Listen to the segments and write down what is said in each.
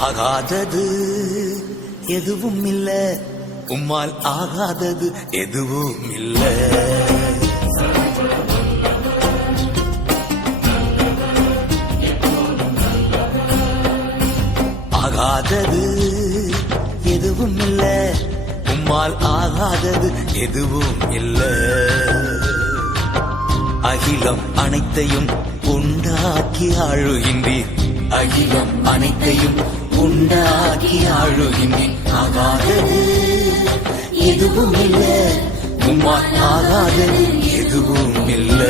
ஆகாதது எதுவும் இல்ல, உம்மால் ஆகாதது எதுவும் இல்ல. ஆகாதது எதுவும் இல்ல, உம்மால் ஆகாதது எதுவும் இல்ல. அகிலம் அனைத்தையும் உண்டாக்கி ஆளுகின்றீர், அகிலம் அனைத்தையும் உண்டாக்கி ஆளுகின்றேன். ஆகாதது எதுவும் இல்ல, உம்மால் ஆகாதது எதுவும் இல்ல.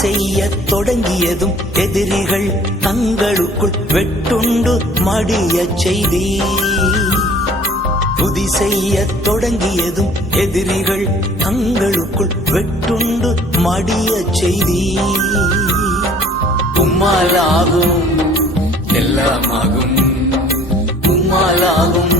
செய்ய தொடங்கியதும் எதிரிகள் தங்களுக்குள் வெட்டுண்டு மடிய செய்தி. புதி செய்ய தொடங்கியதும் எதிரிகள் தங்களுக்குள் வெட்டுண்டு மடிய செய்தி. உம்மாலாகும் எல்லாமாகும், உம்மாலாகும்